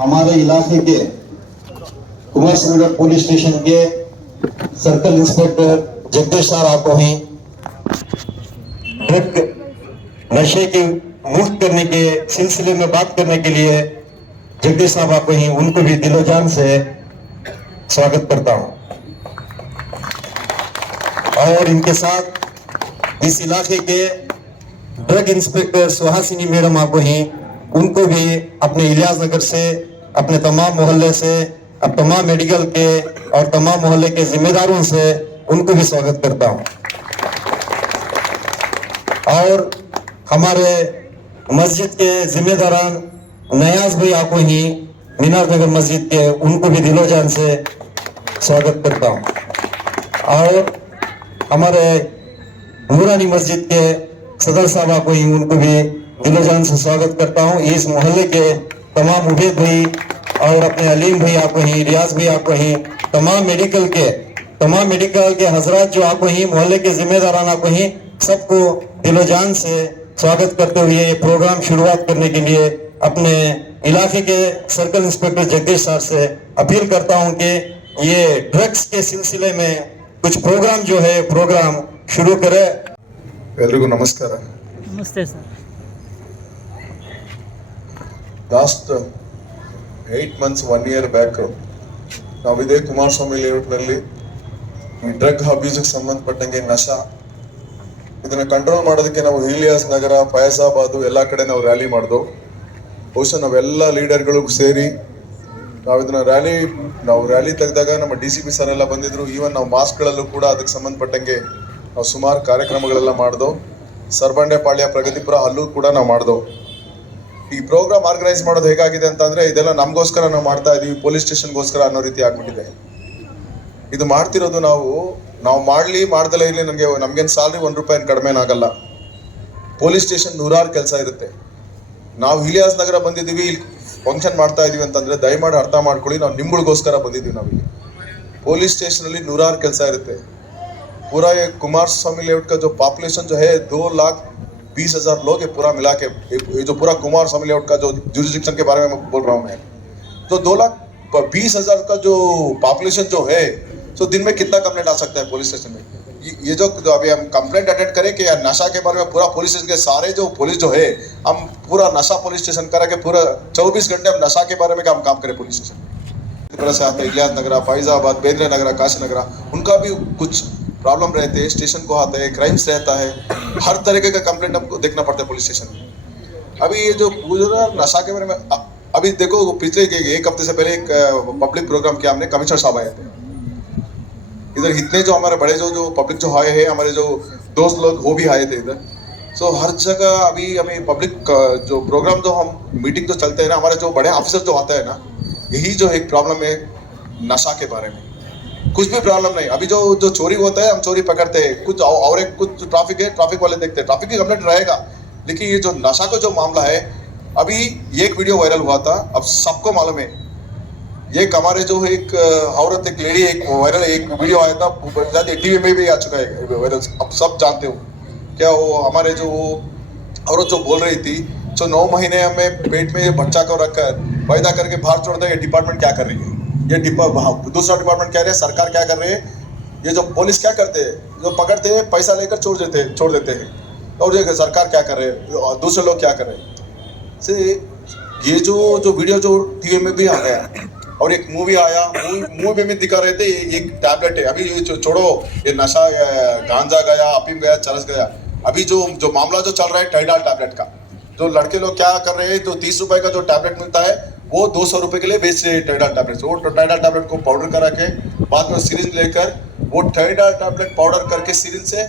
हमारे इलाके के कुमारसंगम पुलिस स्टेशन के सर्कल इंस्पेक्टर जगदीश सर आपको ही ड्रग नशे की मुक्त करने के सिलसिले में बात करने के लिए जगदीश साहब आपको ही उनको भी दिलो जान से स्वागत करता हूं। और इनके साथ इस इलाके के ड्रग इंस्पेक्टर सुहासिनी मैडम आपको ही उनको भी अपने इलियास नगर से, अपने तमाम मोहल्ले से, अब तमाम मेडिकल के और तमाम मोहल्ले के जिम्मेदारों से उनको भी स्वागत करता हूं। और हमारे मस्जिद के जिम्मेदारान नयाज भाई आपको ही मीनार नगर मस्जिद के उनको भी दिलो जान से स्वागत करता हूं। और हमारे नूरानी मस्जिद के सदर साहब आपको ही उनको भी दिलो जान से स्वागत करता हूं। इस मोहल्ले के तमाम उबैद भाई और अपने अलीम भाई आपको ही, रियाज भाई आपको ही, तमाम मेडिकल के हजरात जो आपको ही मोहल्ले के जिम्मेदारान आपको ही सबको दिलो जान से स्वागत करते हुए ये प्रोग्राम शुरुआत करने के लिए अपने इलाके के सर्कल इंस्पेक्टर जगदीश सर से अपील करता हूं कि ये ड्रग्स के सिलसिले में कुछ प्रोग्राम जो है प्रोग्राम शुरू करे। ಎಲ್ರಿಗೂ ನಮಸ್ಕಾರ. ನಮಸ್ತೆ sir. Last 8 months 1 year back ನಾವು ಇದೇ ಕುಮಾರಸ್ವಾಮಿ ಲೇಔಟ್ನಲ್ಲಿ ಈ ಡ್ರಗ್ ಅಬ್ಯೂಸ್ಗೆ ಸಂಬಂಧಪಟ್ಟಂಗೆ ನಶಾ ಇದನ್ನ ಕಂಟ್ರೋಲ್ ಮಾಡೋದಕ್ಕೆ ನಾವು ಇಲಿಯಾಸ್ ನಗರ, ಫೈಜಾಬಾದ್ ಎಲ್ಲ ಕಡೆ ನಾವು ರ್ಯಾಲಿ ಮಾಡಿದ್ವು. ಬಹುಶಃ ನಾವೆಲ್ಲ ಲೀಡರ್ಗಳು ಸೇರಿ ನಾವು ಇದನ್ನ ರ್ಯಾಲಿ ತೆಗೆದಾಗ ನಮ್ಮ DCP ಸರ್ ಎಲ್ಲ ಬಂದಿದ್ರು. ಈವನ್ ನಾವು ಮಾಸ್ಕ್ಗಳಲ್ಲೂ ಕೂಡ ಅದಕ್ಕೆ ಸಂಬಂಧಪಟ್ಟಂಗೆ ನಾವು ಸುಮಾರು ಕಾರ್ಯಕ್ರಮಗಳೆಲ್ಲ ಮಾಡಿದೋ. ಸರ್ಬಂಡೆಪಾಳ್ಯ, ಪ್ರಗತಿಪುರ ಅಲ್ಲೂ ಕೂಡ ನಾವು ಮಾಡಿದೋ. ಈ ಪ್ರೋಗ್ರಾಮ್ ಆರ್ಗನೈಸ್ ಮಾಡೋದು ಹೇಗಾಗಿದೆ ಅಂತಂದ್ರೆ ಇದೆಲ್ಲ ನಮಗೋಸ್ಕರ ನಾವು ಮಾಡ್ತಾ ಇದೀವಿ, ಪೊಲೀಸ್ ಸ್ಟೇಷನ್ಗೋಸ್ಕರ ಅನ್ನೋ ರೀತಿ ಆಗ್ಬಿಟ್ಟಿದೆ. ಇದು ಮಾಡ್ತಿರೋದು ನಾವು ಮಾಡ್ದಲೇ ಇರಲಿ, ನಮ್ಗೇನು ಸ್ಯಾಲ್ರಿ ₹1 ಕಡಿಮೆನಾಗಲ್ಲ. ಪೊಲೀಸ್ ಸ್ಟೇಷನ್ ನೂರಾರು ಕೆಲಸ ಇರುತ್ತೆ. ನಾವು ಇಲಿಯಾಸ್ ನಗರ ಬಂದಿದ್ದೀವಿ, ಇಲ್ಲಿ ಫಂಕ್ಷನ್ ಮಾಡ್ತಾ ಇದೀವಿ ಅಂತಂದ್ರೆ ದಯಮಾಡಿ ಅರ್ಥ ಮಾಡ್ಕೊಳ್ಳಿ, ನಾವು ನಿಮ್ಗಳಿಗೋಸ್ಕರ ಬಂದಿದ್ದೀವಿ. ನಾವಿಲ್ಲಿ ಪೊಲೀಸ್ ಸ್ಟೇಷನ್ ಅಲ್ಲಿ ನೂರಾರು ಕೆಲಸ ಇರುತ್ತೆ. पूरा ये कुमारस्वामी लेआउट का जो पॉपुलेशन जो है 2,20,000 लोग है पूरा मिला के। ये जो पूरा कुमारस्वामी लेआउट का जो जुरिडिक्शन के बारे में बोल रहा हूँ मैं, तो 2,20,000 का जो पॉपुलेशन जो है, तो दिन में कितना कंप्लेंट आ सकता है पुलिस स्टेशन में? ये जो अभी हम कंप्लेंट अटेंड करें कि नशा के बारे में पूरा पुलिस स्टेशन के सारे जो पुलिस जो है, हम पूरा नशा पुलिस स्टेशन करा के पूरा 24 घंटे हम नशा के बारे में हम काम करें पुलिस स्टेशन तरह से आता है। इलियास नगरा, फैजाबाद, बेंद्रे नगरा, काशी नगरा, उनका भी कुछ प्रॉब्लम रहते हैं, स्टेशन को आते हैं, क्राइम्स रहता है, हर तरीके का कंप्लेंट हमको देखना पड़ता है पुलिस स्टेशन में। अभी ये जो पूरा नशा के बारे में अभी देखो, पिछले 1 हफ्ते से पहले एक पब्लिक प्रोग्राम किया हमने, कमिश्नर साहब आए थे इधर। इतने जो हमारे बड़े जो पब्लिक जो आए हैं, हमारे जो दोस्त लोग वो भी आए थे इधर। सो हर जगह अभी हमें पब्लिक जो प्रोग्राम जो हम मीटिंग जो चलते हैं ना, हमारे जो बड़े ऑफिसर जो आता है ना, यही जो एक प्रॉब्लम है नशा के बारे में। कुछ भी प्रॉब्लम नहीं। अभी जो चोरी होता है हम चोरी पकड़ते हैं, कुछ ट्रैफिक है, ट्रैफिक वाले देखते हैं, ट्रैफिक की कंप्लेंट रहेगा। लेकिन ये जो नशा का जो मामला है, अभी एक वीडियो वायरल हुआ था, अब सबको मालूम है। एक हमारे जो एक औरत, एक लेडी, एक वायरल एक वीडियो आया था, टीवी में भी आ चुका है वायरल, अब सब जानते हो क्या। वो हमारे जो औरत जो बोल रही थी, जो 9 महीने हमें पेट में बच्चा को रखकर पैदा करके बाहर छोड़ता है, ये डिपार्टमेंट क्या कर रही है? ये दूसरा डिपार्टमेंट क्या रहे, सरकार क्या कर रही है? ये जो पुलिस क्या करते हैं, जो पकड़ते हैं पैसा लेकर छोड़ देते हैं। और ये सरकार क्या कर रहे हैं, दूसरे लोग क्या कर रहे हैं? से ये जो वीडियो जो टीवी में भी आ गया, और एक मूवी आया, मूवी में दिखा रहे थे एक टैबलेट है। अभी ये छोड़ो, ये नशा, गांजा गया, अफीम गया, चरस गया, अभी जो मामला जो चल रहा है टाइडाल टैबलेट का, जो लड़के लोग क्या कर रहे हैं, तो 30 रुपए का जो टैबलेट मिलता है वो 200 रुपए के लिए बेच रहे हैं टाइडाल टैबलेट। वो टाइडाल टैबलेट को पाउडर करा के बाद में सिरिंज लेकर वो टाइडाल टैबलेट पाउडर करके सिरिंज से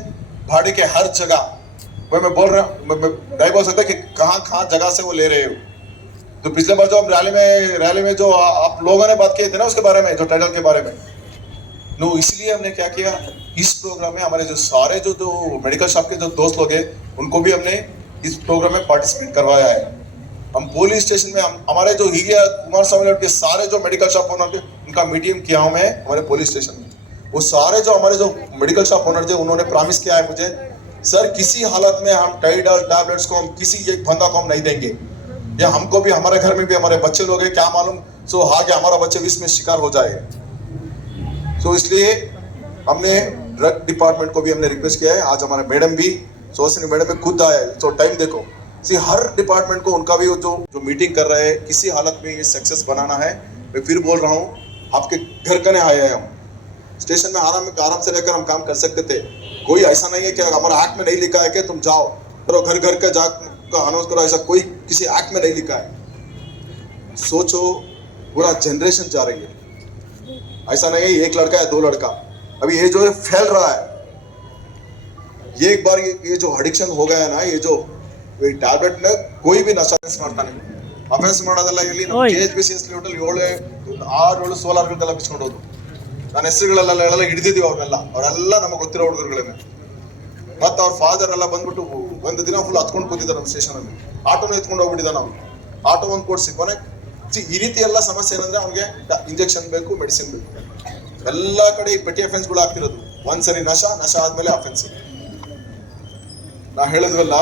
भाड़ी के हर जगह, मैं बोल रहा हूँ, मैं नहीं बोल सकता कि कहाँ जगह से वो ले रहे हो। तो पिछले बार जो हम रैली में जो आप लोगों ने बात किए थे ना उसके बारे में, जो टाइडल के बारे में, इसलिए हमने क्या किया, इस प्रोग्राम में हमारे जो सारे जो मेडिकल शॉप के जो दोस्त लोग हैं उनको भी हमने इस प्रोग्राम में पार्टिसिपेट करवाया है। हम पुलिस स्टेशन में हमारे जो हिलिया कुमारस्वामी लेआउट के सारे जो मेडिकल शॉप ओनर थे उनका मीटिंग किया हूँ मैं हमारे पुलिस स्टेशन में। वो सारे जो हमारे जो मेडिकल शॉप ओनर थे उन्होंने प्रॉमिस किया है मुझे, सर किसी हालत में हम टाइडाल टैबलेट्स को हम किसी एक बंदा को हम नहीं देंगे। या हमको भी हमारे घर में भी हमारे बच्चे लोग हैं क्या मालूम, सो आगे हमारा बच्चे विष में शिकार हो जाए। सो इसलिए हमने ड्रग डिपार्टमेंट को भी हमने रिक्वेस्ट किया है। आज हमारे मैडम भी सुहासिनी मैडम भी खुद आए। सो टाइम देखो, सी हर डिपार्टमेंट को उनका भी जो मीटिंग कर रहे हैं किसी हालत में ये सक्सेस बनाना है। मैं फिर बोल रहा हूँ, आपके घर का नहीं आए हैं हम, स्टेशन में आराम से रहकर हम काम कर सकते थे। कोई ऐसा नहीं है कि हमारा एक्ट में नहीं लिखा है कि तुम जाओ करो घर घर का जाकर अनाउंस करो, ऐसा कोई किसी एक्ट में नहीं लिखा है। सोचो पूरा जनरेशन जा रही है, ऐसा नहीं है एक लड़का है 2 लड़का, अभी ये जो है फैल रहा है। ये एक बार ये जो एडिक्शन हो गया है ना, ये जो ಟ್ಯಾಬ್ಲೆಟ್ ನ कोई भी ನಶಾ ಮಾಡ್ತಾನೆ, ಅಫೆನ್ಸ್ ಮಾಡೋದಲ್ಲ ಇಲ್ಲಿ ನಮ್ಮ KHPCS ಲೆವೆಲ್ 6 ಸೋಲಾರ್ಗಳೆಲ್ಲ ಬಿಚ್ಕೊಂಡು ಹೋದ್ರು. ನನ್ನ ಹೆಸರುಗಳೆಲ್ಲ ಹಿಡಿದಿದ್ದೀವಿ, ಅವರೆಲ್ಲ ನಮಗೆ ಗೊತ್ತಿರೋ ಹುಡುಗರುಗಳೇನೆ. ಮತ್ತೆ ಅವ್ರ ಫಾದರ್ ಎಲ್ಲ ಬಂದ್ಬಿಟ್ಟು ಒಂದು ದಿನ ಫುಲ್ ಹತ್ಕೊಂಡು ಕೂತಿದ್ದಾರೆ ನಮ್ಮ ಸ್ಟೇಷನ್ ಅಲ್ಲಿ, ಆಟೋನ ಎತ್ಕೊಂಡು ಹೋಗ್ಬಿಟ್ಟಿದ್ದ. ನಾವು ಆಟೋ ಒಂದು ಕೊಡ್ಸಿ ಕೊನೆ ಈ ರೀತಿ ಎಲ್ಲ ಸಮಸ್ಯೆ ಏನಂದ್ರೆ ಅವ್ನಿಗೆ ಇಂಜೆಕ್ಷನ್ ಬೇಕು, ಮೆಡಿಸಿನ್ ಬೇಕು. ಎಲ್ಲಾ ಕಡೆ ಈ ಪೆಟಿ ಅಫೆನ್ಸ್ಗಳು ಆಗ್ತಿರೋದು. ಒಂದ್ಸರಿ ನಶಾ ಆದ್ಮೇಲೆ ಅಫೆನ್ಸ್. ನಾ ಹೇಳಿದ್ವಲ್ಲ,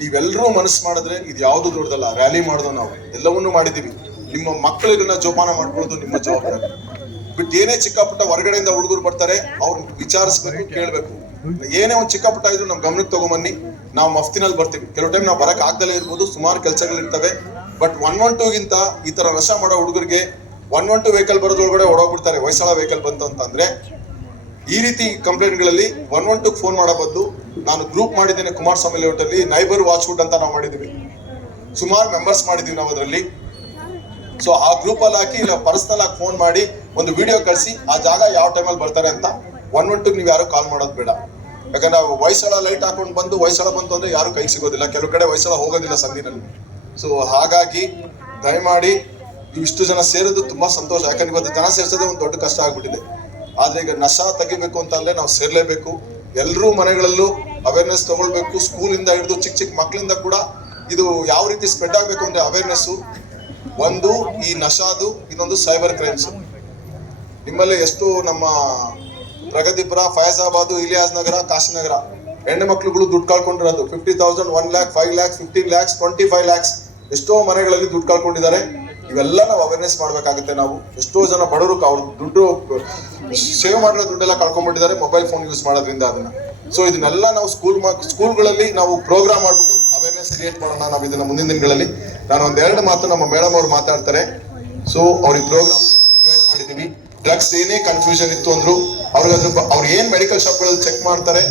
ನೀವೆಲ್ಲರೂ ಮನಸ್ಸು ಮಾಡಿದ್ರೆ ಇದು ಯಾವ್ದು ದೊಡ್ಡದಲ್ಲ. ರ್ಯಾಲಿ ಮಾಡೋದು ನಾವು ಎಲ್ಲವನ್ನೂ ಮಾಡಿದೀವಿ. ನಿಮ್ಮ ಮಕ್ಕಳಿಗನ್ನ ಜೋಪಾನ ಮಾಡ್ಕೊಳ್ಳೋದು ನಿಮ್ಮ ಜವಾಬ್ದಾರಿ. ಬಿಟ್ಟು ಏನೇ ಚಿಕ್ಕ ಪುಟ್ಟ ಹೊರಗಡೆಯಿಂದ ಹುಡುಗರು ಬರ್ತಾರೆ, ಅವ್ರು ವಿಚಾರಿಸ್ಬೇಕು, ಕೇಳ್ಬೇಕು. ಏನೇ ಒಂದು ಚಿಕ್ಕ ಪುಟ್ಟ ಇದ್ರು ನಮ್ ಗಮನಕ್ಕೆ ತಗೊಂಬನ್ನಿ. ನಾವು ಮಫ್ತಿನಲ್ಲಿ ಬರ್ತೀವಿ. ಕೆಲವು ಟೈಮ್ ನಾವು ಬರಕ್ ಆಗ್ದಲೇ ಇರ್ಬೋದು, ಸುಮಾರು ಕೆಲಸಗಳಿರ್ತವೆ. ಬಟ್ 112 ಗಿಂತ ಈ ತರ ನಶಾ ಮಾಡೋ ಹುಡುಗರಿಗೆ 112 ವೆಹಿಕಲ್ ಬರೋದ್ರೊಳಗಡೆ ಹೊಡೋಗ್ಬಿಡ್ತಾರೆ. ಹೊಯ್ಸಳ ವೆಹಿಕಲ್ ಬಂತು ಅಂತಂದ್ರೆ ಈ ರೀತಿ ಕಂಪ್ಲೇಂಟ್ಗಳಲ್ಲಿ 112 ಫೋನ್ ಮಾಡೋ ಬದಲು ನಾನು ಗ್ರೂಪ್ ಮಾಡಿದ್ದೇನೆ ಕುಮಾರಸ್ವಾಮಿ ಲೇಔಟ್ ಅಲ್ಲಿ, ನೈಬರ್ ವಾಚ್ವುಡ್ ಅಂತ ನಾವು ಮಾಡಿದೀವಿ. ಸುಮಾರು ಮೆಂಬರ್ಸ್ ಮಾಡಿದೀವಿ ನಾವು ಅದರಲ್ಲಿ. ಸೊ ಆ ಗ್ರೂಪ್ ಅಲ್ಲಿ ಹಾಕಿ ಇಲ್ಲ ಪರ್ಸನಲ್ ಆಗಿ ಫೋನ್ ಮಾಡಿ ಒಂದು ವಿಡಿಯೋ ಕಳಿಸಿ ಆ ಜಾಗ ಯಾವ ಟೈಮಲ್ಲಿ ಬರ್ತಾರೆ ಅಂತ 112 ನೀವು ಯಾರು ಕಾಲ್ ಮಾಡೋದು ಬೇಡ. ಯಾಕಂದ್ರೆ ಹೊಯ್ಸಳ ಲೈಟ್ ಹಾಕೊಂಡು ಬಂದು ಹೊಯ್ಸಳ ಬಂತು ಅಂದ್ರೆ ಯಾರು ಕೈ ಸಿಗೋದಿಲ್ಲ. ಕೆಲವು ಕಡೆ ಹೊಯ್ಸಳ ಹೋಗೋದಿಲ್ಲ ಸಂದಿನಲ್ಲಿ. ಸೊ ಹಾಗಾಗಿ ದಯಮಾಡಿ ಇಷ್ಟು ಜನ ಸೇರೋದು ತುಂಬಾ ಸಂತೋಷ. ಯಾಕಂದ್ರೆ ಇವತ್ತು ಜನ ಸೇರಿಸೋದೇ ಒಂದು ದೊಡ್ಡ ಕಷ್ಟ ಆಗ್ಬಿಟ್ಟಿದೆ. ಆದ್ರೆ ಈಗ ನಶಾ ತೆಗಿಬೇಕು ಅಂತಂದ್ರೆ ನಾವು ಸೇರ್ಲೇಬೇಕು. ಎಲ್ಲರೂ ಮನೆಗಳಲ್ಲೂ ಅವೇರ್ನೆಸ್ ತಗೊಳ್ಬೇಕು. ಸ್ಕೂಲಿಂದ ಹಿಡಿದು ಚಿಕ್ಕ ಮಕ್ಕಳಿಂದ ಕೂಡ ಇದು ಯಾವ ರೀತಿ ಸ್ಪ್ರೆಡ್ ಆಗ್ಬೇಕು ಅಂದ್ರೆ ಅವೇರ್ನೆಸ್. ಒಂದು ಈ ನಶಾದು, ಇನ್ನೊಂದು ಸೈಬರ್ ಕ್ರೈಮ್ಸ್. ನಿಮ್ಮಲ್ಲಿ ಎಷ್ಟು ನಮ್ಮ ಪ್ರಗತಿಪುರ, ಫಯಾಜಾಬಾದ್, ಇಲಿಯಾಸ್ ನಗರ, ಕಾಶಿನಗರ ಹೆಣ್ಣು ಮಕ್ಳುಗಳು ದುಡ್ಡು ಕಳ್ಕೊಂಡಿರೋದು 50,000, 1 lakh, 5 lakhs, 15 lakhs, 25 lakhs ಎಷ್ಟೋ ಮನೆಗಳಲ್ಲಿ ದುಡ್ಡು ಕಳ್ಕೊಂಡಿದ್ದಾರೆ. ಇವೆಲ್ಲ ನಾವು ಅವೇರ್ನೆಸ್ ಮಾಡ್ಬೇಕಾಗುತ್ತೆ. ನಾವು ಎಷ್ಟೋ ಜನ ಬಡವರು ಅವ್ರ ದುಡ್ಡು ಸೇವ್ ಮಾಡಿರೋ ದುಡ್ಡೆಲ್ಲ ಕಳ್ಕೊಂಡ್ಬಿಟ್ಟಿದ್ದಾರೆ ಮೊಬೈಲ್ ಫೋನ್ ಯೂಸ್ ಮಾಡೋದ್ರಿಂದ ಅದನ್ನ. ಸೊ ಇದನ್ನೆಲ್ಲ ನಾವು ಸ್ಕೂಲ್ಗಳಲ್ಲಿ ನಾವು ಪ್ರೋಗ್ರಾಮ್ ಮಾಡ್ಬಿಟ್ಟು ಅವೇರ್ನೆಸ್ ಕ್ರಿಯೇಟ್ ಮಾಡೋಣ ನಾವು ಇದನ್ನ ಮುಂದಿನ ದಿನಗಳಲ್ಲಿ. ನಾನು ಒಂದೆರಡು ಮಾತು ನಮ್ಮ ಮೇಡಮ್ ಅವ್ರು ಮಾತಾಡ್ತಾರೆ. ಸೊ ಅವ್ರಿಗೆ ಪ್ರೋಗ್ರಾಮ್ ಇನ್ವೈಟ್ ಮಾಡಿದೀವಿ. ಡ್ರಗ್ಸ್ ಏನೇ ಕನ್ಫ್ಯೂಷನ್ ಇತ್ತು ಅಂದ್ರು ಅವ್ರು ಏನ್ ಮೆಡಿಕಲ್ ಶಾಪ್ಗಳಲ್ಲಿ ಚೆಕ್ ಮಾಡ್ತಾರೆ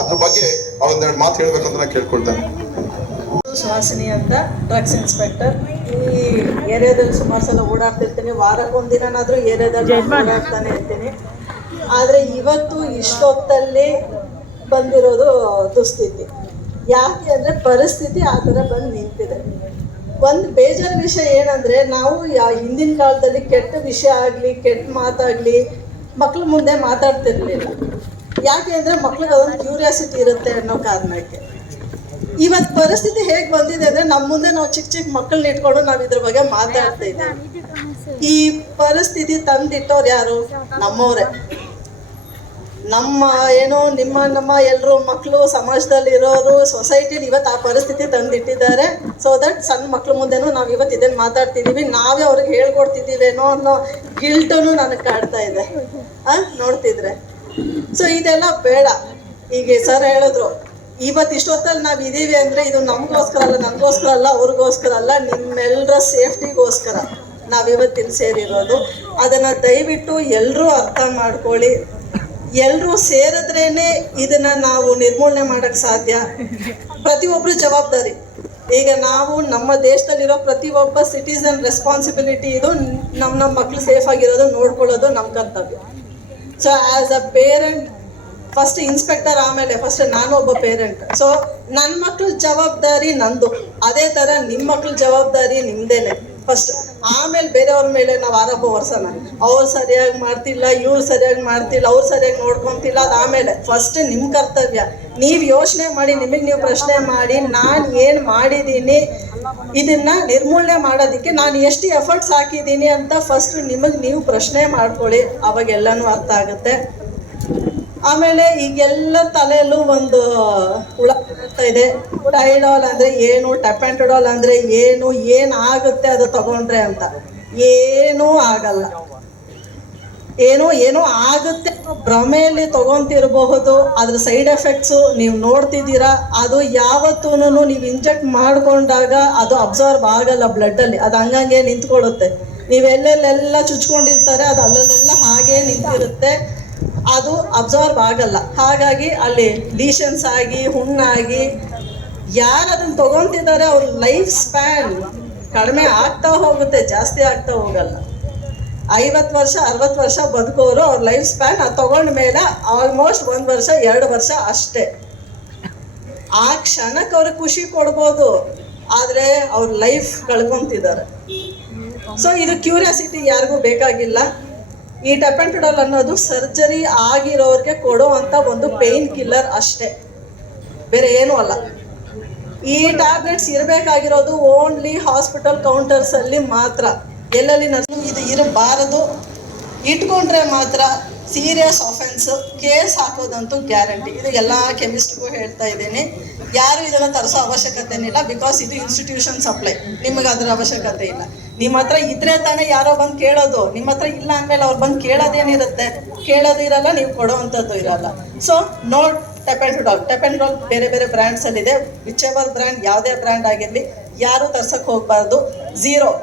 ಅದ್ರ ಬಗ್ಗೆ ಅವ್ರೊಂದೆರಡು ಮಾತು ಹೇಳ್ಬೇಕಂತ ನಾನು ಕೇಳ್ಕೊಳ್ತೇನೆ. ಸುಹಾಸಿನಿ ಅಂತ, ಡ್ರಗ್ಸ್ ಇನ್ಸ್ಪೆಕ್ಟರ್. ಈ ಏರಿಯಾದಲ್ಲಿ ಸುಮಾರು ಸಲ ಓಡಾಡ್ತಿರ್ತೀನಿ. ವಾರಕ್ಕೆ ಒಂದಿನಾದ್ರೂ ಏರಿಯಾದಲ್ಲಿ ಓಡಾಡ್ತಾನೆ ಇರ್ತೀನಿ. ಆದರೆ ಇವತ್ತು ಇಷ್ಟೊತ್ತಲ್ಲಿ ಬಂದಿರೋದು ದುಸ್ಥಿತಿ. ಯಾಕೆ ಅಂದರೆ ಪರಿಸ್ಥಿತಿ ಆ ಥರ ಬಂದು ನಿಂತಿದೆ. ಒಂದು ಬೇಜಾರು ವಿಷಯ ಏನಂದರೆ, ನಾವು ಹಿಂದಿನ ಕಾಲದಲ್ಲಿ ಕೆಟ್ಟ ವಿಷಯ ಆಗಲಿ ಕೆಟ್ಟ ಮಾತಾಗಲಿ ಮಕ್ಳ ಮುಂದೆ ಮಾತಾಡ್ತಿರ್ಲಿಲ್ಲ. ಯಾಕೆ ಅಂದರೆ ಮಕ್ಳಿಗೆ ಅದೊಂದು ಕ್ಯೂರಿಯಾಸಿಟಿ ಇರುತ್ತೆ ಅನ್ನೋ ಕಾರಣಕ್ಕೆ. ಇವತ್ತು ಪರಿಸ್ಥಿತಿ ಹೇಗೆ ಬಂದಿದೆ ಅಂದರೆ, ನಮ್ಮ ಮುಂದೆ ನಾವು ಚಿಕ್ಕ ಮಕ್ಕಳನ್ನ ಇಟ್ಕೊಂಡು ನಾವು ಇದ್ರ ಬಗ್ಗೆ ಮಾತಾಡ್ತಾ ಇದ್ದೀವಿ. ಈ ಪರಿಸ್ಥಿತಿ ತಂದಿಟ್ಟವ್ರು ಯಾರು? ನಮ್ಮವರೇ. ನಮ್ಮ ನಮ್ಮ ಎಲ್ಲರೂ ಮಕ್ಕಳು, ಸಮಾಜದಲ್ಲಿ ಇರೋರು, ಸೊಸೈಟಿಲಿ ಇವತ್ತು ಆ ಪರಿಸ್ಥಿತಿ ತಂದಿಟ್ಟಿದ್ದಾರೆ. ಸೊ ದಟ್ ಸಣ್ಣ ಮಕ್ಳ ಮುಂದೆನೂ ನಾವು ಇವತ್ತು ಇದನ್ನು ಮಾತಾಡ್ತಿದ್ದೀವಿ. ನಾವೇ ಅವ್ರಿಗೆ ಹೇಳ್ಕೊಡ್ತಿದ್ದೀವೇನೋ ಅನ್ನೋ ಗಿಲ್ಟನು ನನಗೆ ಕಾಡ್ತಾ ಇದೆ ನೋಡ್ತಿದ್ರೆ. ಸೊ ಇದೆಲ್ಲ ಬೇಡ. ಈಗ ಸರ್ ಹೇಳಿದ್ರು, ಇವತ್ತು ಇಷ್ಟೊತ್ತಲ್ಲಿ ನಾವು ಇದ್ದೀವಿ ಅಂದರೆ ಇದು ನನಗೋಸ್ಕರ ಅಲ್ಲ, ಅವ್ರಿಗೋಸ್ಕರ ಅಲ್ಲ, ನಿಮ್ಮೆಲ್ಲರ ಸೇಫ್ಟಿಗೋಸ್ಕರ ನಾವಿವತ್ತಿನ ಸೇರಿರೋದು. ಅದನ್ನು ದಯವಿಟ್ಟು ಎಲ್ಲರೂ ಅರ್ಥ ಮಾಡ್ಕೊಳ್ಳಿ. ಎಲ್ಲರೂ ಸೇರಿದ್ರೇ ಇದನ್ನು ನಾವು ನಿರ್ಮೂಲನೆ ಮಾಡೋಕ್ಕೆ ಸಾಧ್ಯ. ಪ್ರತಿಯೊಬ್ಬರು ಜವಾಬ್ದಾರಿ. ಈಗ ನಾವು ನಮ್ಮ ದೇಶದಲ್ಲಿರೋ ಪ್ರತಿಯೊಬ್ಬ ಸಿಟಿಸನ್ ರೆಸ್ಪಾನ್ಸಿಬಿಲಿಟಿ ಇದು. ನಮ್ಮ ಮಕ್ಕಳು ಸೇಫ್ ಆಗಿರೋದು ನೋಡ್ಕೊಳ್ಳೋದು ನಮ್ಮ ಕರ್ತವ್ಯ. So as a parent, first inspector, ಆಮೇಲೆ ಫಸ್ಟ್ ನಾನು ಒಬ್ಬ ಪೇರೆಂಟ್. ಸೊ ನನ್ನ ಮಕ್ಳ ಜವಾಬ್ದಾರಿ ನಂದು, ಅದೇ ಥರ ನಿಮ್ಮ ಮಕ್ಳ ಜವಾಬ್ದಾರಿ ನಿಮ್ಮದೇನೆ ಫಸ್ಟ್. ಆಮೇಲೆ ಬೇರೆಯವ್ರ ಮೇಲೆ ನಾವು ಆರೋಪ ಹೊರ್ಸೋಣ. ಅವ್ರು ಸರಿಯಾಗಿ ಮಾಡ್ತಿಲ್ಲ, ಇವ್ರು ಸರಿಯಾಗಿ ಮಾಡ್ತಿಲ್ಲ, ಅವ್ರು ಸರಿಯಾಗಿ ನೋಡ್ಕೊತಿಲ್ಲ, ಅದು ಆಮೇಲೆ. ಫಸ್ಟ್ ನಿಮ್ಮ ಕರ್ತವ್ಯ. ನೀವು ಯೋಚನೆ ಮಾಡಿ, ನಿಮಗೆ ನೀವು ಪ್ರಶ್ನೆ ಮಾಡಿ, ನಾನು ಏನು ಮಾಡಿದ್ದೀನಿ, ಇದನ್ನು ನಿರ್ಮೂಲನೆ ಮಾಡೋದಕ್ಕೆ ನಾನು ಎಷ್ಟು ಎಫರ್ಟ್ಸ್ ಹಾಕಿದ್ದೀನಿ ಅಂತ ಫಸ್ಟ್ ನಿಮಗೆ ನೀವು ಪ್ರಶ್ನೆ ಮಾಡ್ಕೊಳ್ಳಿ. ಅವಾಗೆಲ್ಲನೂ ಅರ್ಥ ಆಗುತ್ತೆ. ಆಮೇಲೆ ಈಗೆಲ್ಲ ತಲೆಯಲ್ಲೂ ಒಂದು ಹುಳ ಬರ್ತಾ ಇದೆ. ಟೈಡಾಲ್ ಅಂದರೆ ಏನು, ಟೆಪೆಂಟಡಾಲ್ ಅಂದರೆ ಏನು, ಏನಾಗುತ್ತೆ ಅದು ತಗೊಂಡ್ರೆ ಅಂತ. ಏನೂ ಆಗಲ್ಲ. ಏನೋ ಆಗುತ್ತೆ ಭ್ರಮೆಯಲ್ಲಿ ತಗೊಂತಿರಬಹುದು. ಅದ್ರ ಸೈಡ್ ಎಫೆಕ್ಟ್ಸು ನೀವು ನೋಡ್ತಿದ್ದೀರಾ. ಅದು ಯಾವತ್ತೂ ನೀವು ಇಂಜೆಕ್ಟ್ ಮಾಡಿಕೊಂಡಾಗ ಅದು ಅಬ್ಸರ್ವ್ ಆಗಲ್ಲ ಬ್ಲಡ್ಡಲ್ಲಿ, ಅದು ಹಂಗಂಗೆ ನಿಂತ್ಕೊಳ್ಳುತ್ತೆ. ನೀವೆಲ್ಲೆಲ್ಲ ಚುಚ್ಕೊಂಡಿರ್ತಾರೆ, ಅದು ಅಲ್ಲೆಲ್ಲ ಹಾಗೇ ನಿಂತಿರುತ್ತೆ, ಅದು ಅಬ್ಸರ್ವ್ ಆಗಲ್ಲ. ಹಾಗಾಗಿ ಅಲ್ಲಿ ಲೀಷನ್ಸ್ ಆಗಿ ಹುಣ್ಣಾಗಿ ಯಾರು ಅದನ್ನು ತಗೊಂತಿದ್ದಾರೆ ಅವ್ರ ಲೈಫ್ ಸ್ಪ್ಯಾನ್ ಕಡಿಮೆ ಆಗ್ತಾ ಹೋಗುತ್ತೆ, ಜಾಸ್ತಿ ಆಗ್ತಾ ಹೋಗಲ್ಲ. 50 ವರ್ಷ 60 ವರ್ಷ ಬದುಕೋರು ಅವ್ರ ಲೈಫ್ ಸ್ಪ್ಯಾನ್ ಅದು ತಗೊಂಡ ಮೇಲೆ ಆಲ್ಮೋಸ್ಟ್ 1 ವರ್ಷ 2 ವರ್ಷ ಅಷ್ಟೇ. ಆ ಕ್ಷಣಕ್ಕೆ ಅವ್ರಿಗೆ ಖುಷಿ ಕೊಡ್ಬೋದು, ಆದರೆ ಅವ್ರ ಲೈಫ್ ಕಳ್ಕೊತಿದ್ದಾರೆ. ಸೊ ಇದು ಕ್ಯೂರಿಯಾಸಿಟಿ ಯಾರಿಗೂ ಬೇಕಾಗಿಲ್ಲ. ಈ ಟೆಪೆಂಟಡಾಲ್ ಅನ್ನೋದು ಸರ್ಜರಿ ಆಗಿರೋರಿಗೆ ಕೊಡೋವಂಥ ಒಂದು ಪೇಯ್ನ್ ಕಿಲ್ಲರ್ ಅಷ್ಟೇ, ಬೇರೆ ಏನೂ ಅಲ್ಲ. ಈ ಟ್ಯಾಬ್ಲೆಟ್ಸ್ ಇರಬೇಕಾಗಿರೋದು ಓನ್ಲಿ ಹಾಸ್ಪಿಟಲ್ ಕೌಂಟರ್ಸಲ್ಲಿ ಮಾತ್ರ, ಎಲ್ಲೆಲ್ಲಿ ಇದು ಇರಬಾರದು. ಇಟ್ಕೊಂಡ್ರೆ ಮಾತ್ರ ಸೀರಿಯಸ್ ಆಫೆನ್ಸು, ಕೇಸ್ ಹಾಕೋದಂತೂ ಗ್ಯಾರಂಟಿ. ಇದು ಎಲ್ಲ ಕೆಮಿಸ್ಟ್ರಿಗೂ ಹೇಳ್ತಾ ಇದ್ದೀನಿ. ಯಾರು ಇದನ್ನು ತರಿಸೋ ಅವಶ್ಯಕತೆ ಇಲ್ಲ, ಬಿಕಾಸ್ ಇದು ಇನ್ಸ್ಟಿಟ್ಯೂಷನ್ ಸಪ್ಲೈ, ನಿಮಗೆ ಅದರ ಅವಶ್ಯಕತೆ ಇಲ್ಲ. ನಿಮ್ಮ ಹತ್ರ ಇದ್ರೆ ತಾನೇ ಯಾರೋ ಬಂದು ಕೇಳೋದು, ನಿಮ್ಮ ಹತ್ರ ಇಲ್ಲ ಅಂದಮೇಲೆ ಅವ್ರು ಬಂದು ಕೇಳೋದೇನಿರುತ್ತೆ? ಕೇಳೋದು ಇರಲ್ಲ, ನೀವು ಕೊಡೋವಂಥದ್ದು ಇರಲ್ಲ. ಸೊ ನೋಟ್ ಟೆಪೆಂಟಡಾಲ್ ಬೇರೆ ಬೇರೆ ಬ್ರ್ಯಾಂಡ್ಸಲ್ಲಿದೆ. ವಿಚ್ ಎವರ್ ಬ್ರ್ಯಾಂಡ್, ಯಾವುದೇ ಬ್ರ್ಯಾಂಡ್ ಆಗಿರಲಿ, ಯಾರು ತರ್ಸಕ್ಕೆ ಹೋಗಬಾರ್ದು.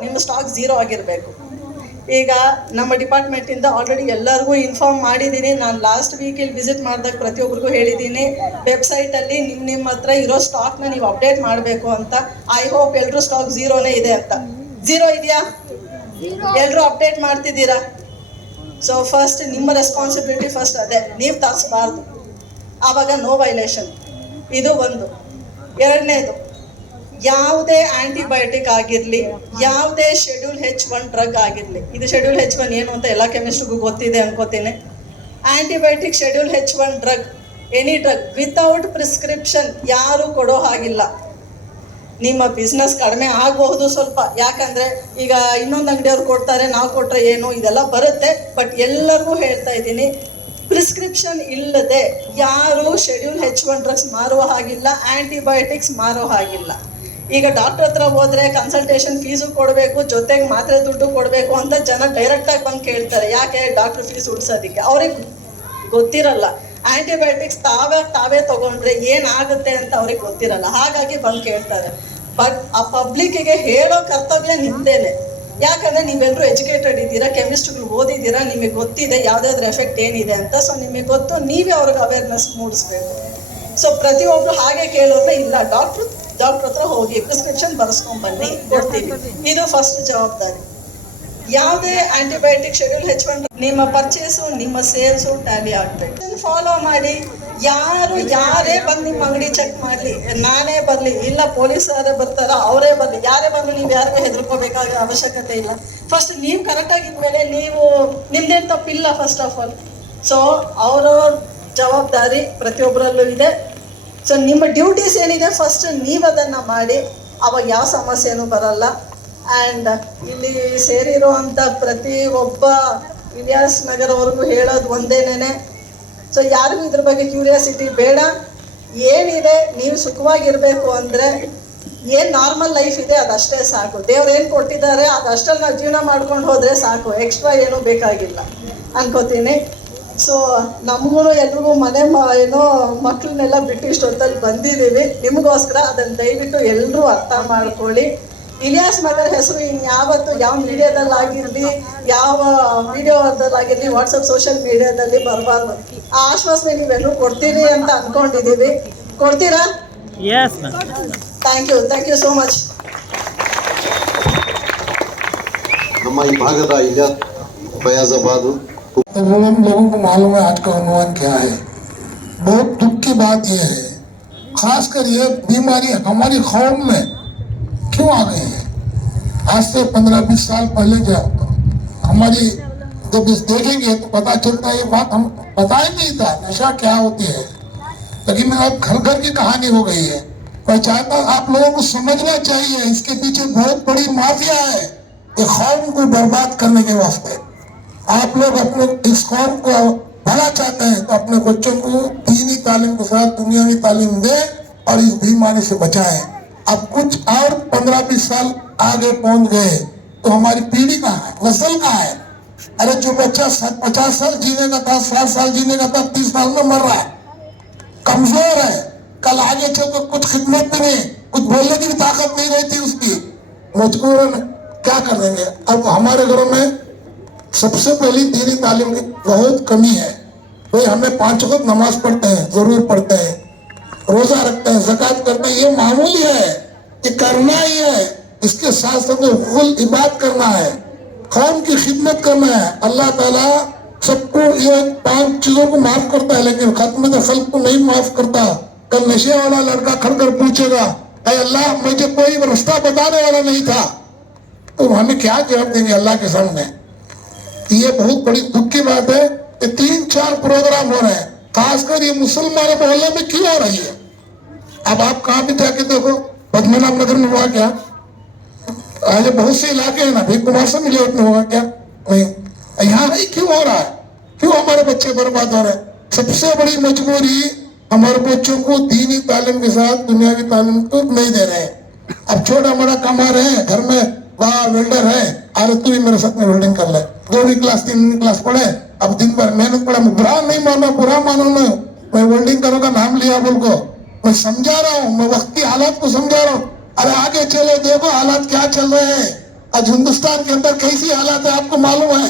ನಿಮ್ಮ ಸ್ಟಾಕ್ ಝೀರೋ ಆಗಿರಬೇಕು. ಈಗ ನಮ್ಮ ಡಿಪಾರ್ಟ್ಮೆಂಟಿಂದ ಆಲ್ರೆಡಿ ಎಲ್ಲರಿಗೂ ಇನ್ಫಾರ್ಮ್ ಮಾಡಿದ್ದೀನಿ. ನಾನು ಲಾಸ್ಟ್ ವೀಕಲ್ಲಿ ವಿಸಿಟ್ ಮಾಡಿದಾಗ ಪ್ರತಿಯೊಬ್ಬರಿಗೂ ಹೇಳಿದ್ದೀನಿ, ವೆಬ್ಸೈಟಲ್ಲಿ ನಿಮ್ಮ ಹತ್ರ ಇರೋ ಸ್ಟಾಕ್ನ ನೀವು ಅಪ್ಡೇಟ್ ಮಾಡಬೇಕು ಅಂತ. ಐ ಹೋಪ್ ಎಲ್ಲರೂ ಸ್ಟಾಕ್ ಝೀರೋನೇ ಇದೆ ಅಂತ. ಝೀರೋ ಇದೆಯಾ? ಎಲ್ಲರೂ ಅಪ್ಡೇಟ್ ಮಾಡ್ತಿದ್ದೀರಾ? ಸೊ ಫಸ್ಟ್ ನಿಮ್ಮ ರೆಸ್ಪಾನ್ಸಿಬಿಲಿಟಿ ಫಸ್ಟ್ ಅದೇ, ನೀವು ತರಿಸ್ಬಾರ್ದು, ಆವಾಗ ನೋ ವೈಲೇಷನ್. ಇದು ಒಂದು. ಎರಡನೇದು, ಯಾವುದೇ ಆಂಟಿಬಯೋಟಿಕ್ ಆಗಿರಲಿ, ಯಾವುದೇ ಶೆಡ್ಯೂಲ್ H1 ಡ್ರಗ್ ಆಗಿರಲಿ, ಇದು ಶೆಡ್ಯೂಲ್ H1 ಏನು ಅಂತ ಎಲ್ಲ ಕೆಮಿಸ್ಟ್ರಿಗೂ ಗೊತ್ತಿದೆ ಅನ್ಕೋತೀನಿ. Antibiotic schedule H1 drug, any drug without prescription ಯಾರು ಕೊಡೋ ಹಾಗಿಲ್ಲ. ನಿಮ್ಮ ಬಿಸ್ನೆಸ್ ಕಡಿಮೆ ಆಗಬಹುದು ಸ್ವಲ್ಪ, ಯಾಕಂದರೆ ಈಗ ಇನ್ನೊಂದು ಅಂಗಡಿಯವ್ರು ಕೊಡ್ತಾರೆ, ನಾವು ಕೊಟ್ಟರೆ ಏನು, ಇದೆಲ್ಲ ಬರುತ್ತೆ. ಬಟ್ ಎಲ್ಲರಿಗೂ ಹೇಳ್ತಾ ಇದ್ದೀನಿ, ಪ್ರಿಸ್ಕ್ರಿಪ್ಷನ್ ಇಲ್ಲದೆ ಯಾರು ಶೆಡ್ಯೂಲ್ H1 ಡ್ರಗ್ಸ್ ಮಾರುವ ಹಾಗಿಲ್ಲ, ಆಂಟಿಬಯೋಟಿಕ್ಸ್ ಮಾರೋ ಹಾಗಿಲ್ಲ. ಈಗ ಡಾಕ್ಟರ್ ಹತ್ರ ಹೋದರೆ ಕನ್ಸಲ್ಟೇಷನ್ ಫೀಸು ಕೊಡಬೇಕು, ಜೊತೆಗೆ ಮಾತ್ರೆ ದುಡ್ಡು ಕೊಡಬೇಕು ಅಂತ ಜನ ಡೈರೆಕ್ಟಾಗಿ ಬಂದು ಕೇಳ್ತಾರೆ. ಯಾಕೆ? ಡಾಕ್ಟರ್ ಫೀಸ್ ಉಳಿಸೋದಕ್ಕೆ. ಅವ್ರಿಗೆ ಗೊತ್ತಿರಲ್ಲ ಆಂಟಿಬಯೋಟಿಕ್ಸ್ ತಾವೇ ತಗೊಂಡ್ರೆ ಏನಾಗುತ್ತೆ ಅಂತ ಅವ್ರಿಗೆ ಗೊತ್ತಿರಲ್ಲ, ಹಾಗಾಗಿ ಬಂದು ಕೇಳ್ತಾರೆ. ಬಟ್ ಆ ಪಬ್ಲಿಕ್ಕಿಗೆ ಹೇಳೋ ಕರ್ತವ್ಯ ನಿಮ್ಮದೇನೆ. ಯಾಕಂದರೆ ನೀವೆಲ್ಲರೂ ಎಜುಕೇಟೆಡ್ ಇದ್ದೀರಾ, ಕೆಮಿಸ್ಟ್ರಿಗಳು ಓದಿದ್ದೀರಾ, ನಿಮಗೆ ಗೊತ್ತಿದೆ ಯಾವುದಾದ್ರ ಎಫೆಕ್ಟ್ ಏನಿದೆ ಅಂತ. ಸೊ ನಿಮಗೆ ಗೊತ್ತು, ನೀವೇ ಅವ್ರಿಗೆ ಅವೇರ್ನೆಸ್ ಮೂಡಿಸ್ಬೇಕು. ಸೊ ಪ್ರತಿಯೊಬ್ಬರು ಹಾಗೆ ಕೇಳೋದ್ರೆ ಇಲ್ಲ, ಡಾಕ್ಟ್ರ್ ಹತ್ರ ಹೋಗಿ ಪ್ರಿಸ್ಕ್ರಿಪ್ಷನ್ ಬರೆಸ್ಕೊಂಡು ಬನ್ನಿ, ಕೊಡ್ತೀವಿ. ಇದು ಫಸ್ಟ್ ಜವಾಬ್ದಾರಿ. ಯಾವುದೇ ಆಂಟಿಬಯೋಟಿಕ್ ಶೆಡ್ಯೂಲ್ H1 ನಿಮ್ಮ ಪರ್ಚೇಸು ನಿಮ್ಮ ಸೇಲ್ಸು ಟ್ಯಾಲಿ ಆಗಬೇಕು. ಫಾಲೋ ಮಾಡಿ. ಯಾರೇ ಬಂದು ನಿಮ್ಮ ಅಂಗಡಿ ಚೆಕ್ ಮಾಡಲಿ, ನಾನೇ ಬರಲಿ, ಇಲ್ಲ ಪೊಲೀಸರೇ ಬರ್ತಾರ, ಅವರೇ ಬರಲಿ, ಯಾರೇ ಬಂದು ನೀವು ಯಾರಿಗೂ ಹೆದರ್ಕೋಬೇಕಾದ ಅವಶ್ಯಕತೆ ಇಲ್ಲ. ಫಸ್ಟ್ ನೀವು ಕರೆಕ್ಟಾಗಿದ್ಮೇಲೆ ನಿಮ್ದೇನು ತಪ್ಪಿಲ್ಲ ಫಸ್ಟ್ ಆಫ್ ಆಲ್. ಸೊ ಅವರವ್ರ ಜವಾಬ್ದಾರಿ ಪ್ರತಿಯೊಬ್ಬರಲ್ಲೂ ಇದೆ. ಸೊ ನಿಮ್ಮ ಡ್ಯೂಟೀಸ್ ಏನಿದೆ ಫಸ್ಟ್ ನೀವು ಅದನ್ನು ಮಾಡಿ, ಅವಾಗ ಯಾವ ಸಮಸ್ಯೆನೂ ಬರಲ್ಲ. ಆ್ಯಂಡ್ ಇಲ್ಲಿ ಸೇರಿರುವಂಥ ಪ್ರತಿ ಒಬ್ಬ ಇಲಿಯಾಸ್ ನಗರ್ ಅವ್ರಿಗೂ ಹೇಳೋದು ಒಂದೇನೇ, ಸೊ ಯಾರಿಗೂ ಇದ್ರ ಬಗ್ಗೆ ಕ್ಯೂರಿಯಾಸಿಟಿ ಬೇಡ. ಏನಿದೆ, ನೀವು ಸುಖವಾಗಿರಬೇಕು ಅಂದರೆ ಏನು ನಾರ್ಮಲ್ ಲೈಫ್ ಇದೆ ಅದಷ್ಟೇ ಸಾಕು. ದೇವ್ರು ಏನು ಕೊಟ್ಟಿದ್ದಾರೆ ಅದಷ್ಟಲ್ಲಿ ನಾವು ಜೀವನ ಮಾಡ್ಕೊಂಡು ಹೋದರೆ ಸಾಕು, ಎಕ್ಸ್ಟ್ರಾ ಏನೂ ಬೇಕಾಗಿಲ್ಲ ಅನ್ಕೋತೀನಿ. ಸೊ ನಮಗೂ ಎಲ್ರಿಗೂ ಏನೋ ಮಕ್ಕಳನ್ನೆಲ್ಲ ಬಿಟ್ಟು ಇಷ್ಟೊತ್ತಲ್ಲಿ ಬಂದಿದ್ದೀವಿ ನಿಮಗೋಸ್ಕರ. ಅದನ್ನು ದಯವಿಟ್ಟು ಎಲ್ಲರೂ ಅರ್ಥ ಮಾಡ್ಕೊಳ್ಳಿ. ಇಲಿಯಾಸ್ ನಗರ್ ಹೆಸರು ಇನ್ಯಾವತ್ತು ಯಾವ ಮೀಡಿಯಾದಲ್ಲಾಗಿರಲಿ, ಯಾವ ವಿಡಿಯೋದಲ್ಲಾಗಿರಲಿ, ವಾಟ್ಸಪ್ ಸೋಷಿಯಲ್ ಮೀಡಿಯಾದಲ್ಲಿ ಬರಬಾರ್ದು. ಆ ಆಶ್ವಾಸನೆ ನೀವೆಲ್ಲರೂ ಕೊಡ್ತೀರಿ ಅಂತ ಅಂದ್ಕೊಂಡಿದ್ದೀವಿ. ಕೊಡ್ತೀರಾ? Thank you so much. ನಮ್ಮ ಈ ಭಾಗದ ಇಲಿಯಾಸ್ ಫಯಾಜಾಬಾದ್. तो वो हम लोगों को मालूम है आज का अनुमान क्या है. बहुत दुख की बात यह है, खासकर ये बीमारी हमारी कौम में क्यों आ गई है. आज से 15-20 साल पहले जब इस देखेंगे तो पता चलता है ये बात हम पता ही नहीं था नशा क्या होती है. लेकिन अब घर घर की कहानी हो गई है. मैं चाहता हूँ आप लोगों को समझना चाहिए, इसके पीछे बहुत बड़ी माफिया है ये कौम को बर्बाद करने के वास्ते. आप लोग अपने इस कौम को भला चाहते हैं तो अपने बच्चों को दीनी तालीम के साथ दुनियावी तालीम दें और इस बीमारी से बचाएं। अब कुछ और 15-20 साल आगे पहुंच गए तो हमारी पीढ़ी कहाँ है, नस्ल कहाँ है? अरे जो बच्चा 50 साल जीने का था, 60 साल जीने का था, 30 साल में मर रहा है, कमजोर है। कल आगे चलकर कुछ खिदमत भी नहीं, कुछ बोलने की भी ताकत नहीं रहती उसकी, मजबूरन क्या कर देंगे। अब हमारे घरों में सबसे पहली दीनी तालीम की बहुत कमी है। भाई हमें 5 वक्त नमाज पढ़ते हैं, जरूर पढ़ते हैं, रोजा रखते हैं, ज़कात करते हैं, ये मामूली है, ये करना ही है। इसके साथ साथ कुल इबादत करना है, कौम की खिदमत करना है। अल्लाह ताला सबको ये 5 चीजों को माफ करता है, लेकिन खत्म तो खल्क को नहीं माफ करता। कल नशे वाला लड़का खड़कर पूछेगा, ऐ अल्लाह मुझे कोई रास्ता बताने वाला नहीं था, तो हमें क्या जवाब देंगे अल्लाह के सामने? ये बहुत बड़ी दुख की बात है। ये 3-4 प्रोग्राम हो रहे हैं, खासकर ये मुसलमान मोहल्ले में क्यों हो रही है? अब आप कहाँ भी जाके देखो, पद्मनाभ नगर में हुआ क्या? आज बहुत से इलाके हैं ना, भाई कुमार से मिले में हुआ क्या? नहीं, यहाँ नहीं क्यों हो रहा है? क्यों हमारे बच्चे बर्बाद हो रहे हैं? सबसे बड़ी मजबूरी हमारे बच्चों को दीनी तालीम के साथ दुनियावी तालीम को नहीं दे रहे हैं। अब छोटा बड़ा कमा रहे हैं, घर में वहाँ वेल्डर है, अरे तू भी मेरे साथ में वेल्डिंग कर ले, 2वीं क्लास 3वीं क्लास पढ़े, अब दिन भर मेहनत पड़ा, बुरा नहीं मानो, बुरा मानो मैं वेल्डिंग करूँगा, नाम लिया बोल को, मैं समझा रहा हूँ, मैं वक्त की हालात को समझा रहा हूँ। अरे आगे चले देखो हालात क्या चल रहे हैं, आज हिंदुस्तान के अंदर कैसी हालात है आपको मालूम है,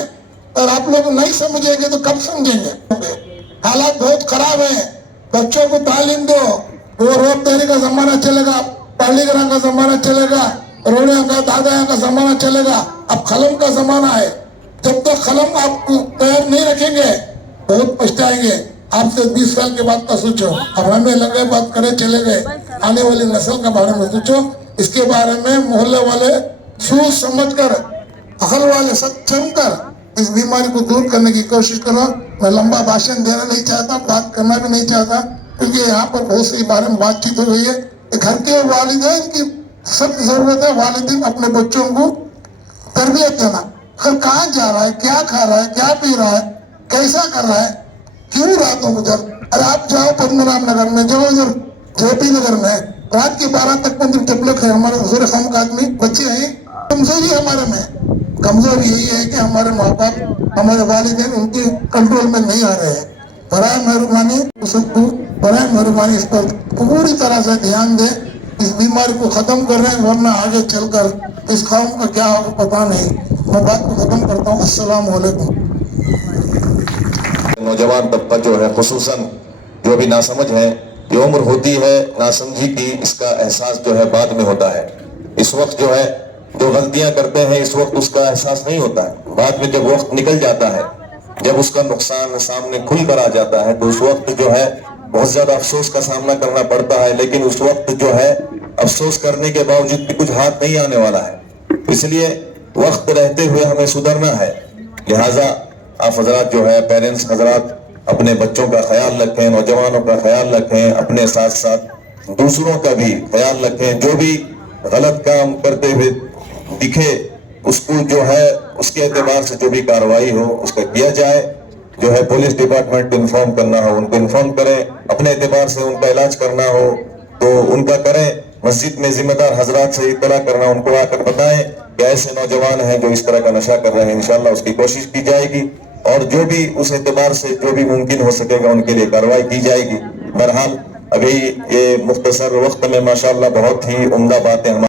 और आप लोग नहीं समझेंगे तो कब समझेंगे? हालात बहुत खराब है। बच्चों को तालीम दो, वो रोब तेरी का जमाना चलेगा, पढ़लीगरा का जमाना चलेगा, रोने का दादा का जमाना चलेगा, अब कलम का जमाना है। जब तक कलम आप तैयार नहीं रखेंगे बहुत पछताएंगे। आपसे 20 साल के बाद का सोचो, अब हमें लगे बात करे चले गए, आने वाली नस्ल के बारे में सोचो। इसके बारे में मोहल्ले वाले सोच समझ कर, अकल वाले सक्षम कर इस बीमारी को दूर करने की कोशिश करो। मैं लंबा भाषण देना नहीं चाहता, बात करना भी नहीं चाहता, क्योंकि यहाँ पर बहुत सी बारे में बातचीत हुई है। घर के वालिदैन की सख्त जरूरत है, वालिदैन अपने बच्चों को तरबियत देना। घर कहाँ जा रहा है, क्या खा रहा है, क्या पी रहा है, कैसा कर रहा है, क्यों रातों को जब, अरे आप जाओ पद्मनाभ नगर में, जाओ इधर जेपी नगर में, रात के 12 तक मंदिर टपलक है। हमारे हुजूर खाम का आदमी बच्चे हैं, कमजोरी हमारे में, कमजोरी यही है कि हमारे माँ बाप, हमारे वालिदैन उनके कंट्रोल में नहीं आ रहे हैं। बराए मेहरबानी सबको, बराए मेहरबानी इस पर पूरी तरह से ध्यान दे, इस बीमारी को खत्म कर रहे हैं, वरना आगे चलकर इस कौम का क्या होगा पता नहीं। मैं बात को खत्म करता हूँ। अस्सलाम वालेकुम। नौजवान तबका जो है, खुसूसन जो भी नासमझ है, ये उम्र होती है नासमझी की, इसका एहसास जो है बाद में होता है। इस वक्त जो है जो गलतियां करते हैं, इस वक्त उसका एहसास नहीं होता है। बाद में जब वक्त निकल जाता है, जब उसका नुकसान सामने खुल कर आ जाता है, तो उस वक्त जो है बहुत ज्यादा अफसोस का सामना करना पड़ता है। लेकिन उस वक्त जो है अफसोस करने के बावजूद भी कुछ हाथ नहीं आने वाला है। इसलिए वक्त रहते हुए हमें सुधरना है। लिहाजा आप हजरात जो है, पेरेंट्स हजरात, अपने बच्चों का ख्याल रखें, नौजवानों का ख्याल रखें, अपने साथ साथ दूसरों का भी ख्याल रखें। जो भी गलत काम करते हुए दिखे उसको जो है उसके एतबार से जो भी कार्रवाई हो उसका किया जाए। जो है पुलिस डिपार्टमेंट को इन्फॉर्म करना हो उनको इन्फॉर्म करें, अपने एतबार से उनका इलाज करना हो तो उनका करें। मस्जिद में जिम्मेदार हजरात से इत्तला करना, उनको आकर बताएं कि ऐसे नौजवान हैं जो इस तरह का नशा कर रहे हैं, इंशाल्लाह उसकी कोशिश की जाएगी और जो भी उस एतबार से जो भी मुमकिन हो सकेगा उनके लिए कार्रवाई की जाएगी। बहरहाल अभी ये मुख्तसर वक्त में माशाल्लाह बहुत ही उम्दा बातें हमारे